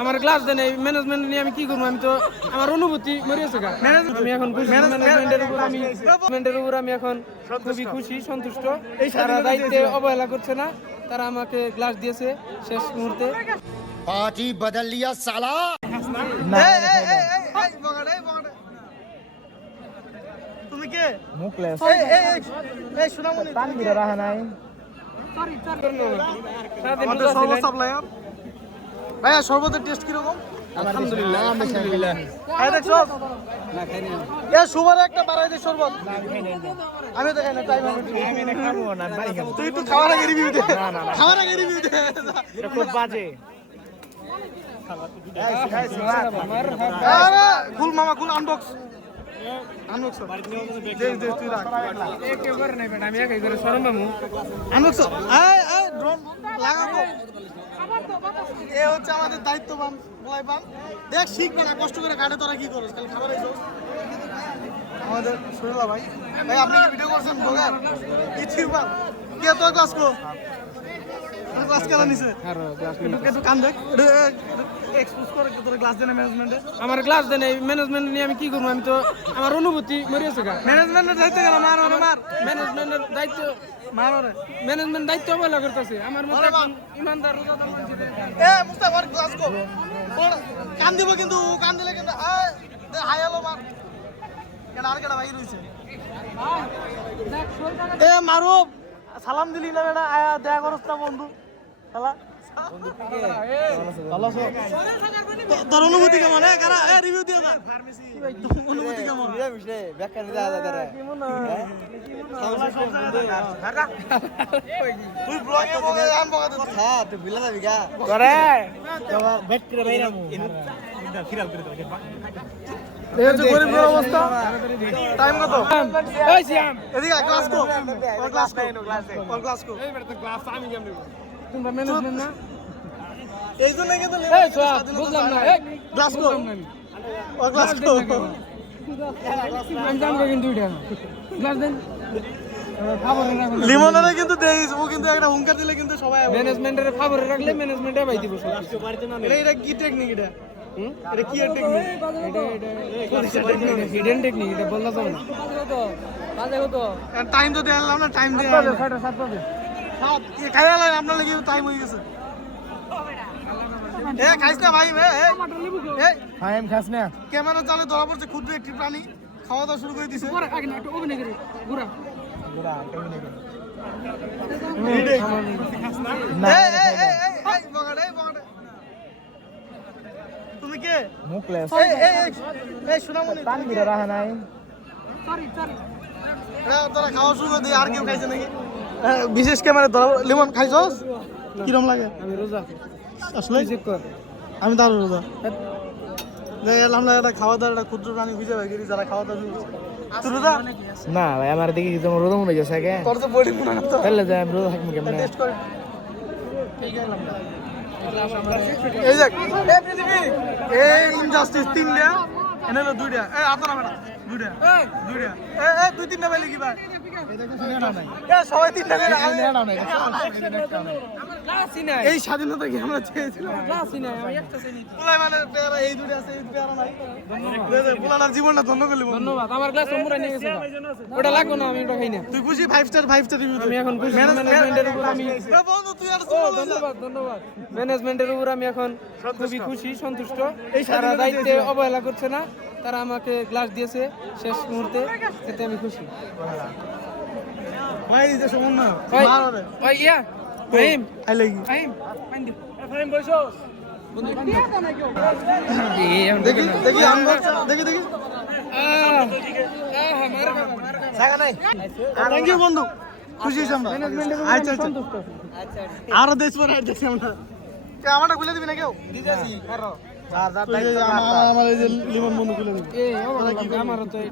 আমার ক্লাস দেন এই ম্যানেজমেন্ট নিয়ে আমি কি করব আমি তো আমার অনুভূতি মরিয়েছে গা আমি এখন খুশি ম্যানেজমেন্টের উপর আমি এখন খুবই খুশি সন্তুষ্ট তারা দায়িত্বে অবহেলা করছে না তারা আমাকে ক্লাস দিয়েছে শেষ মুহূর্তে पार्टी बदल लिया साला তুমি কে মুকলেস এই সোনামণি তানভীর রাহা নাই আমাদের সর্ব সাপ্লায়ার ভাইয়া শরবতের টেস্ট কি রকম আলহামদুলিল্লাহ আলহামদুলিল্লাহ খাই দেখছো না খাই না এ সুবার একটা বাড়াই দে শরবত আমি তো খাই না টাইম আমি না খাবো না বাড়ি খাবো তুই একটু খাওয়ার আগে রিভিউ দে না, না, না। খাওয়ার আগে রিভিউ দে এটা খুব বাজে আরে কুল মামা কুল আনবক্স আনবক্স দে দে তুই রাখ একেবারে নাই বেটা আমি একাই করে শরম পামু আনবক্স এই ড্রোন লাগাবো এ হচ্ছে আমাদের দায়িত্ববান বলাই পান দেখ শিখবে না কষ্ট করে কাটে তোরা কি করিস খালি খাবার আইছো আমাদের সুরলা ভাই ভাই আপনি কি ভিডিও করছেন ব্লগার ইউটিউবার কে তোর ক্লাস কো ক্লাস কেন নিছে আরো ক্লাস একটু কান দেখ এক্সপোজ করে তোর ক্লাস দেন ম্যানেজমেন্টে আমার ক্লাস দেন এই ম্যানেজমেন্ট নিয়ে আমি কি করব আমি তো আমার অনুভূতি মরিয়েছে গা ম্যানেজমেন্টের দায়িত্ব কেন মার মার ম্যানেজমেন্টের দায়িত্ব মার মার ম্যানেজমেন্ট দায়িত্ব অবহেলা করতেছে আমার মতো একজন ইমানদার রোজাদার মানুষ এ মুস্তাফার ক্লাস কো কান দিব কিন্তু কান দিলে কিন্তু হাই হ্যালো মার কেন আর কেডা ভাই রইছে এ মারুফ সালাম দিলি না বেটা আয়া দেখা করছ না বন্ধু শালা ভালো আছো তোর অনুভূতি কেমন এ কারা এ রিভিউ দিয়ে দা অনুভূতি কেমন বেকার যা যা দাঁড়া তুই ব্লগে বগে আন বগে হ্যাঁ তুই বিলা যাবি গা করে তোমার বেট করে বাইরামু এই যে গরিবের অবস্থা টাইম কত ওই সিয়াম এদিকে ক্লাস কো ক্লাস কো এই বেটা তো ক্লাস আমি কেমন নেব তোমরা ম্যানেজমেন্ট না এই জন্য কিন্তু এই সোয়াব বুঝলাম না এই ক্লাস কো ক্লাস কো আমি জানবো কিন্তু এটা ক্লাস দেন ফাভরে রাখুন লিমনের কিন্তু দেইস ও কিন্তু একটা হুঙ্কার দিলে কিন্তু সবাই ম্যানেজমেন্টের ফাভরে রাখলে ম্যানেজমেন্টে পাই দিব সব এটা কি টেকনিক এটা এটা কি টেকনিক হিডেন টেকনিক এটা বললা যাবে না টাইম তো দেখালাম না টাইম দিয়ে খাইয়া লাগে আপনার লাগি টাইম হয়ে গেছে এ খাইছ না ভাই এ ফাইম খাস না ক্যামেরা চালে ধরা পড়ছে ক্ষুদ্র একটি প্রাণী খাওয়া দাওয়া শুরু করে দিছে তুমি কে মুকলেস এই সোনামণি তানভীর রাহা নাই তোরা খাওয়া শুরু করে দিয়ে আর কেউ খাইছে নাকি বিশেষ ক্যামেরা ধরা লিমন খাইছস কিরম লাগে আমি রোজা আসলে চেক কর আমি দারুণ রোজা এলাম না একটা খাওয়া দাওয়া একটা ক্ষুদ্র প্রাণী খুঁজে পাই যারা খাওয়া দাওয়া শুরু করছে তুই রোজা না ভাই আমার দিকে কি তোমার রোদা মনে গেছে আগে তোর তো বডি মনে না তো তাহলে যাই আমি রোদা থাকবো কেমন টেস্ট করে ঠিক আছে এই দেখ এই পৃথিবী এই ইনজাস্টিস তিনটা এনে হলো দুইটা এই আপনারা বেটা দুইটা দুইটা এই দুই তিনটা পাইলে কি ভাই সবাই তিনটা করে এই স্বাধীনতা কি আমরা চেয়েছিলাম মানে এই দুটো আছে এই দুটো নাই পুলানার জীবনটা ধন্য করলি ধন্যবাদ আমার ক্লাস সম্পূর্ণ নিয়ে গেছে ওটা লাগবে না আমি ওটা খাই না তুই খুশি 5 স্টার রিভিউ আমি এখন খুশি ম্যানেজমেন্টের উপর আমি বন্ধু তুই আর ধন্যবাদ ম্যানেজমেন্টের উপর আমি এখন খুবই খুশি সন্তুষ্ট তারা দায়িত্বে অবহেলা করছে না তারা আমাকে ক্লাস দিয়েছে শেষ মুহূর্তে এতে আমি খুশি ভাই দিতে সমন না ওই ইয়া Fahim I like you Fahim Fahim বসোস দেখি দেখি আনবক্স দেখি দেখি জায়গা নাই থ্যাংক ইউ বন্ধু খুশি হইছি আমরা আচ্ছা আচ্ছা আর দেশ পর আর দেশ আমরা কে আমারটা খুলে দিবি না কেউ দিতেছি আমার এই যে লিমন বন্ধু খুলে দিবি আমারও তো এই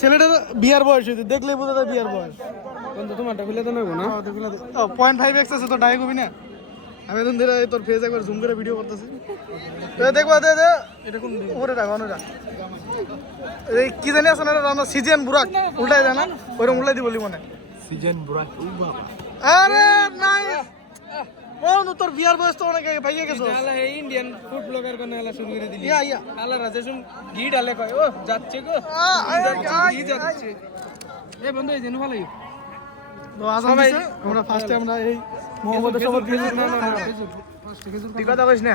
ছেলেটার বিয়ার বয়স হইছে দেখলেই বোঝা যায় বিয়ার বয়স বন্ধু তোমারটা খুলে তো নেবো না 0.5x আছে তো ডাইরেক্ট হবি না আমি এখন ধরে তোর ফেস একবার জুম করে ভিডিও করতেছি দেখবো দে দে এটা কোন উপরে রাখ অনরা এই কি জানি আছে না আমরা সিজন বুরাক উল্টাই দেয় না ওইরকম উল্টাই দি বলি মনে সিজন বুড়া আরে নাইস ও তোর বিয়ার বয়স তো অনেক আগে ভাইয়া গেছো আলা এই ইন্ডিয়ান ফুড ব্লগার কোন আলা শুরু করে দিলি ইয়া ইয়া আলা রাজেশুম ঘি ডালে কয় ও যাচ্ছে গো ঘি যাচ্ছে এ বন্ধু এই দিন ভালোই তো আজান সবাই- দিছে আমরা ফার্স্টে আমরা এই মোহাম্মদের সবার খেজুর না না না খেজুর ফার্স্ট খেজুর তুই কথা কইস না